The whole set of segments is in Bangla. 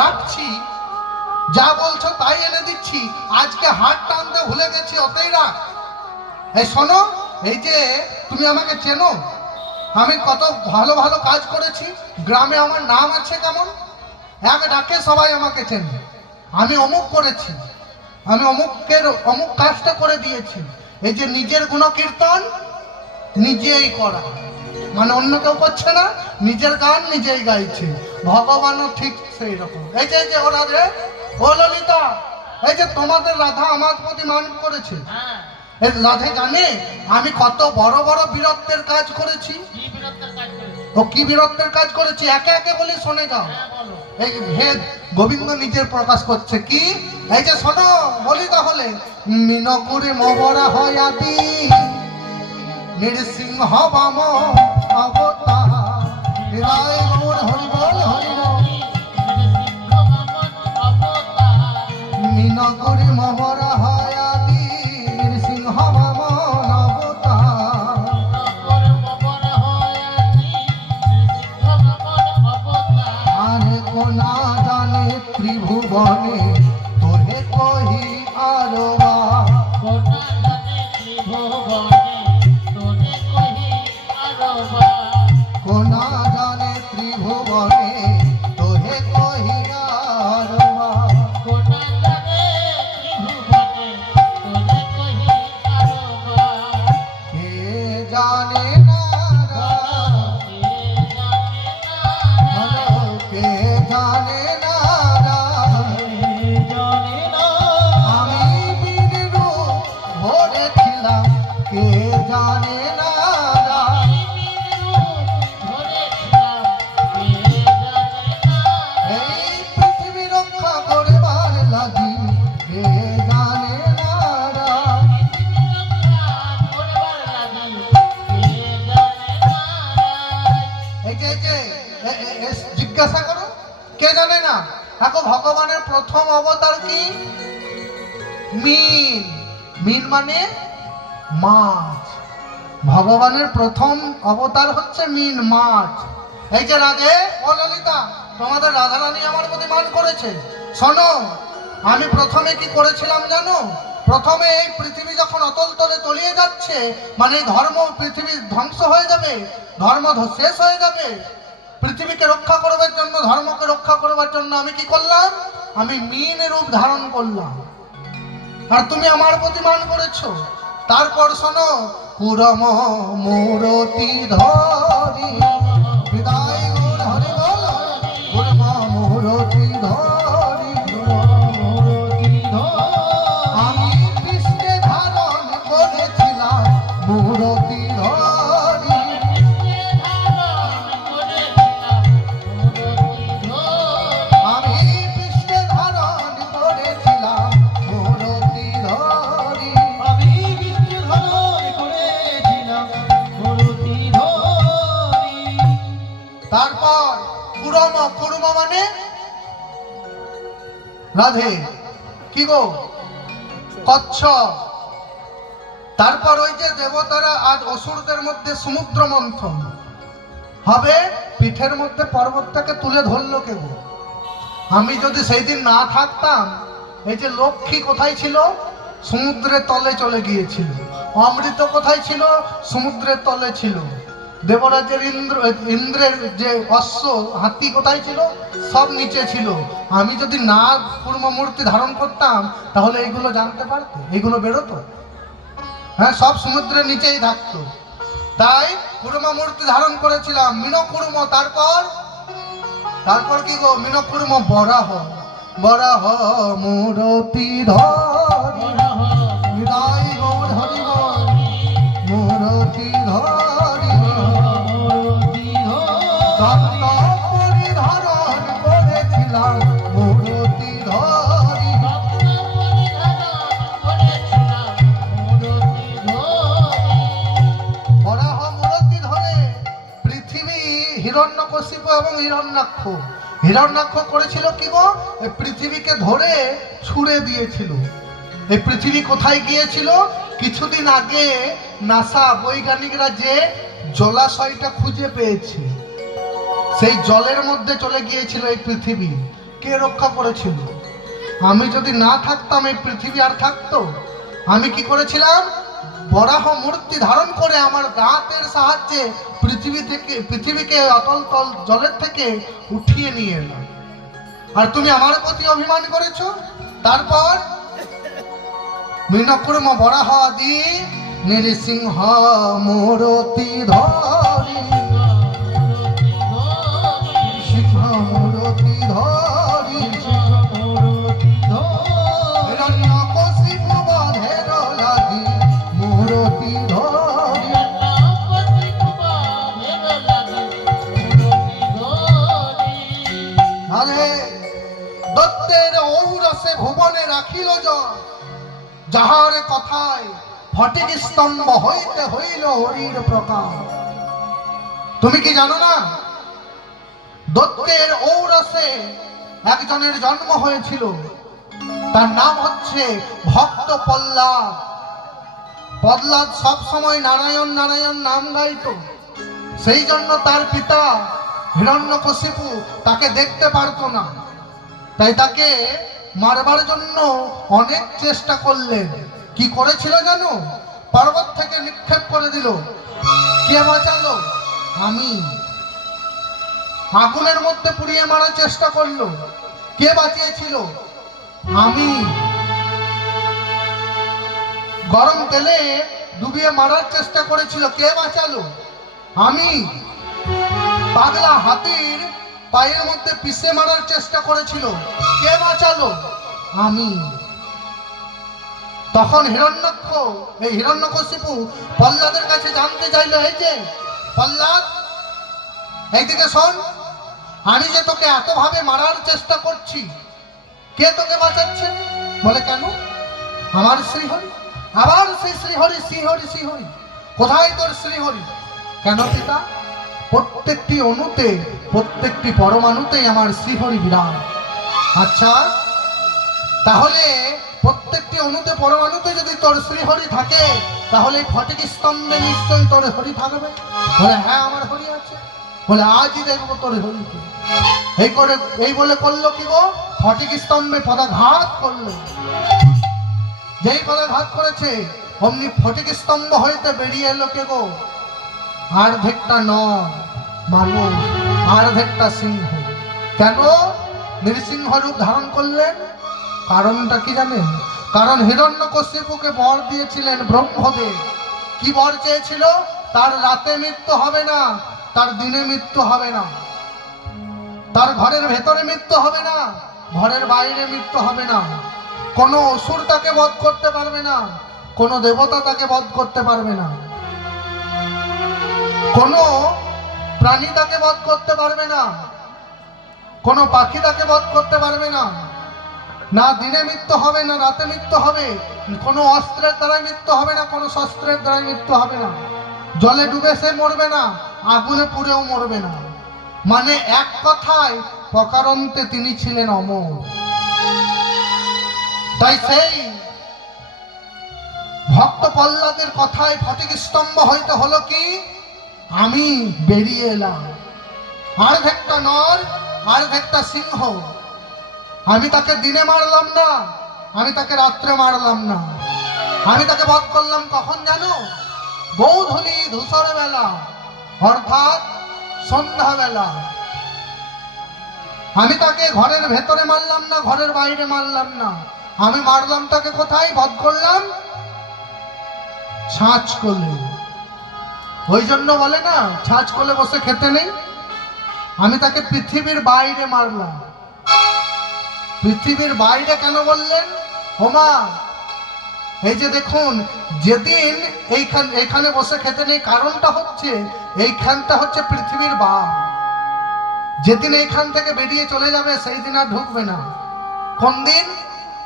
রাখছি, যা বলছো তাই এনে দিচ্ছি, আজকে হাত টানতে ভুলে গেছি, ওতেই রাখ। এই শোনো, এই যে তুমি আমাকে চেনো, আমি কত ভালো ভালো কাজ করেছি, গ্রামে আমার নাম আছে কেমন, এক ডাকে সবাই আমাকে চেনে। আমি অমুক করেছি, আমি অমুকের অমুক কাজটা করে দিয়েছি। এই যে নিজের গুণকীর্তন নিজেই করা, মানে অন্য কেউ করছে না, নিজের গান নিজেই গাইছে। ভগবানও ঠিক সেই রকম। এই যে ও রাধে, ও ললিতা, এই যে তোমাদের রাধা আমার প্রতি মান করেছে। এই রাধে জানে আমি কত বড় বড় বীরত্বের কাজ করেছি। ও কি বীরত্বের কাজ করেছি একে একে বলি, শোনে যাও। এই ভেদ গোবিন্দ নিজের প্রকাশ করছে কি, এই যে শোনো বলি তাহলে। মিনকুরে মবরা হয় আদি, নৃসিংহ বাম অবতার, হৃদয় গৌর হরি বল হরি বল। মিনকুরে মবরা হয় আদি, নৃসিংহ বাম অবতার। আরে কোনা জানে ত্রিভুবনে তোরে কহি আরবা, কোনা জানে ত্রিভুবনে তোরে কহি আরবা। কে জানে না কে জানে না আমি বীর রূপ ধরেছিলাম, কে জানে না এই পৃথিবী রক্ষা করবার লাগি, কে জানে না। জিজ্ঞাসা করো কে জানে না। দেখো ভগবানের প্রথম অবতার কি, মিন। মিন মানে মাছ। ভগবানের প্রথম অবতার হচ্ছে মিন, মাছ। এই যে রাধে ও ললিতা, তোমাদের রাধারানী আমার প্রতি মান করেছে। শোনো, আমি প্রথমে কি করেছিলাম জানো? প্রথমে এই পৃথিবী যখন অতল তলে তলিয়ে যাচ্ছে, মানে ধর্ম পৃথিবী ধ্বংস হয়ে যাবে, ধর্ম শেষ হয়ে যাবে, পৃথিবীকে রক্ষা করবার জন্য, ধর্মকে রক্ষা করবার জন্য আমি কি করলাম? আমি মিন রূপ ধারণ করলাম, আর তুমি আমার প্রতি মান করেছো। তারপর শোনো, কুরম মূরতি ধরি, হৃদয় গৌর হরি বল, কুরম মূরতি ধরি, আমি কৃষ্ণে ধারণ করেছিলাম মূরতি ধরি। আমি কৃষ্ণে ধারণ করেছিলাম মূরতি ধরি। তারপর কুরম, কুরম মানে রাধে, কি গো কচ্ছপ। তারপর ওই যে দেবতারা আজ অসুরদের মধ্যে সমুদ্র মন্থন হবে, পিঠের মধ্যে পর্বতটাকে তুলে ধরলো কে গো? আমি যদি সেই দিন না থাকতাম, এই যে লক্ষ্মী কোথায় ছিল? সমুদ্রের তলে চলে গিয়েছিল। অমৃত কোথায় ছিল? সমুদ্রের তলে ছিল। দেবরাজের ইন্দ্রের যে অশ্ব হাতি কোথায় ছিল? সব নিচে ছিল। আমি যদি না কুর্ম মূর্তি ধারণ করতাম, তাহলে এইগুলো জানতে পারতে, এইগুলো বেরোতো? হ্যাঁ, সব সমুদ্রের নিচেই থাকতো। তাই কুর্ম মূর্তি ধারণ করেছিলাম, মিনকুর্ম। তারপর কি গো? মিনকুর্ম বরাহ, বরাহ মূরতি ধরি, হৃদয় গৌর হরি বল, মূরতি ধরি। সত্য পরিধারণ করেছিলাম মূরতি ধরি। বরাহ মূরতি ধরে পৃথিবী হিরণ্যকশিপু এবং হিরণ্যাক্ষ, হিরণ্যাক্ষ করেছিল কি গো? এই পৃথিবীকে ধরে ছুঁড়ে দিয়েছিল। এই পৃথিবী কোথায় গিয়েছিল? কিছুদিন আগে নাসা বৈজ্ঞানিকরা যে জলাশয়টা খুঁজে পেয়েছে, সেই জলের মধ্যে চলে গিয়েছিল এই পৃথিবী। কে রক্ষা করেছিল? আমি যদি না থাকতাম এই পৃথিবী আর থাকতো? আমি কি করেছিলাম? বরাহ মূর্তি ধারণ করে আমার দাঁতের সাহায্যে পৃথিবীকে অতল তল জলের থেকে উঠিয়ে নিয়ে এলাম। আর তুমি আমার প্রতি অভিমান করেছো। তারপর মৃণকুর্ম বরাহ আদি নৃসিংহ মূরতি ধরি, সিংহ মূরতি ধরি, হিরণ্যকশিপু বধের লাগি মূরতি ধরি। আরে দত্তের ঔরসে ভুবনে রাখিল যশ, যাহার কথায় ফটিক স্তম্ভ হইতে হইল হরির প্রকাশ। তুমি কি জানো না, দত্তের ঔরসে একজনের জন্ম হয়েছিল, তার নাম হচ্ছে ভক্ত প্রহ্লাদ। প্রহ্লাদ সব সময় নারায়ণ নারায়ণ নাম গাইতো। সেই জন্য তার পিতা হিরণ্যকশিপু তাকে দেখতে পারতো না, তাই তাকে মারবার জন্য অনেক চেষ্টা করলেন। কি করেছিল জানো? পর্বত থেকে নিক্ষেপ করে দিল। কে বাঁচালো? আমি। আগুনের মধ্যে পুড়িয়ে মারার চেষ্টা করলো। কে বাঁচিয়েছিল? আমি। গরম তেলে ডুবিয়ে মারার চেষ্টা করেছিল। কে বাঁচালো? আমি। পাগলা হাতির পায়ের মধ্যে পিষে মারার চেষ্টা করেছিল। কে বাঁচালো? আমি। তখন হিরণ্যকশিপু প্রহ্লাদের কাছে জানতে চাইলো, এই যে প্রহ্লাদ, এইদিকে শোন, আমি যে তোকে এত ভাবে মারার চেষ্টা করছি, কে তোকে বাঁচাচ্ছে? বলে কেন? আমার শ্রীহরি। আবার সেই শ্রীহরি, শ্রীহরি, শ্রীহরি। কোথায় তোর শ্রীহরি? কেন পিতা? প্রত্যেকটি অণুতে, প্রত্যেকটি পরমাণুতে আমার শ্রীহরি বিরাট। আচ্ছা, তাহলে প্রত্যেকটি অণুতে পরমাণুতে যদি তোর শ্রীহরি থাকে, তাহলে ফটিক স্তম্ভে নিশ্চয়ই তোর হরি থাকবে। বলে হ্যাঁ, আমার হরি আছে। বলে আজই দেখবো তোর হরিকে। এই বলে করলো কি গো? ফটিক স্তম্ভে পদাঘাত করলো। যেই পদাঘাত করেছে, অমনি ফটিক স্তম্ভ হইতে বেরিয়ে এলো কে গো? অর্ধেকটা নর মানুষ, অর্ধেকটা সিংহ। কেন নৃসিংহ রূপ ধারণ করলেন? কারণটা কি জানেন? কারণ হিরণ্যকশিপুকে বর দিয়েছিলেন ব্রহ্মদেব। কি বর চেয়েছিল? তার রাতে মৃত্যু হবে না, তার দিনে মৃত্যু হবে না, তার ঘরের ভেতরে মৃত্যু হবে না, ঘরের বাইরে মৃত্যু হবে না। কোনো অসুর তাকে বধ করতে পারবে না, কোনো দেবতা তাকে বধ করতে পারবে না, কোনো প্রাণী তাকে বধ করতে পারবে না, কোনো পাখি তাকে বধ করতে পারবে না। না দিনে মৃত্যু হবে, না রাতে মৃত্যু হবে। কোনো অস্ত্রের দ্বারাই মৃত্যু হবে না, কোনো শস্ত্রের দ্বারাই মৃত্যু হবে না। জলে ডুবে সে মরবে না, আগুনে পুড়েও মরবে না। মানে এক কথায় প্রকারান্তে তিনি ছিলেন অমর। তাই সেই ভক্ত প্রহ্লাদের কথায় ফটিক স্তম্ভ হইতে হলো কি? আমি বেরিয়ে এলাম। অর্ধেকটা নর, অর্ধেকটা সিংহ। আমি তাকে দিনে মারলাম না, আমি তাকে রাত্রে মারলাম না। আমি তাকে বধ করলাম কখন জানো? গৌধূলি ধূসর বেলা, অর্থাৎ সন্ধ্যা বেলা। আমি তাকে ঘরের ভেতরে মারলাম না, ঘরের বাইরে মারলাম না। আমি মারলাম তাকে কোথায়? বধ করলাম ছাঁচ কোলে। ওই জন্য বলে না, ছাঁচ কোলে বসে খেতে নেই। আমি তাকে পৃথিবীর বাইরে মারলাম। পৃথিবীর বাইরে কেন বললেন? হোমা, এই যে দেখুন, যেদিন এইখানে বসে খেতে নেই, কারণটা হচ্ছে এইখানটা হচ্ছে পৃথিবীর বাপ। যেদিন এইখান থেকে বেরিয়ে চলে যাবে, সেই দিন আর ঢুকবে না। কোন দিন?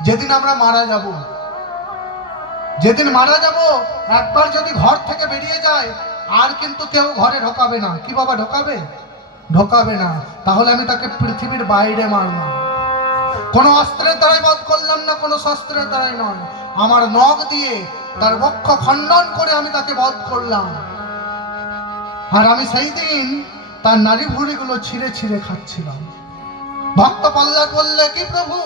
যেদিন আমরা মারা যাব। যেদিন মারা যাব, একবার যদি ঘর থেকে বেরিয়ে যায়, আর কিন্তু কেউ ঘরে ঢোকাবে না। কি বাবা, ঢোকাবে? ঢোকাবে না। তাহলে আমি তাকে পৃথিবীর বাইরে মারলাম। কোনো অস্ত্রের দ্বারাই বধ করলাম না, কোনো শস্ত্রের দ্বারাই নয়। আমার নখ দিয়ে তার বক্ষ খণ্ডন করে আমি তাকে বধ করলাম। আর আমি সেই দিন তার নারী ভুঁড়িগুলো ছিঁড়ে ছিঁড়ে খাচ্ছিলাম। ভক্ত প্রহ্লাদ বললে কি প্রভু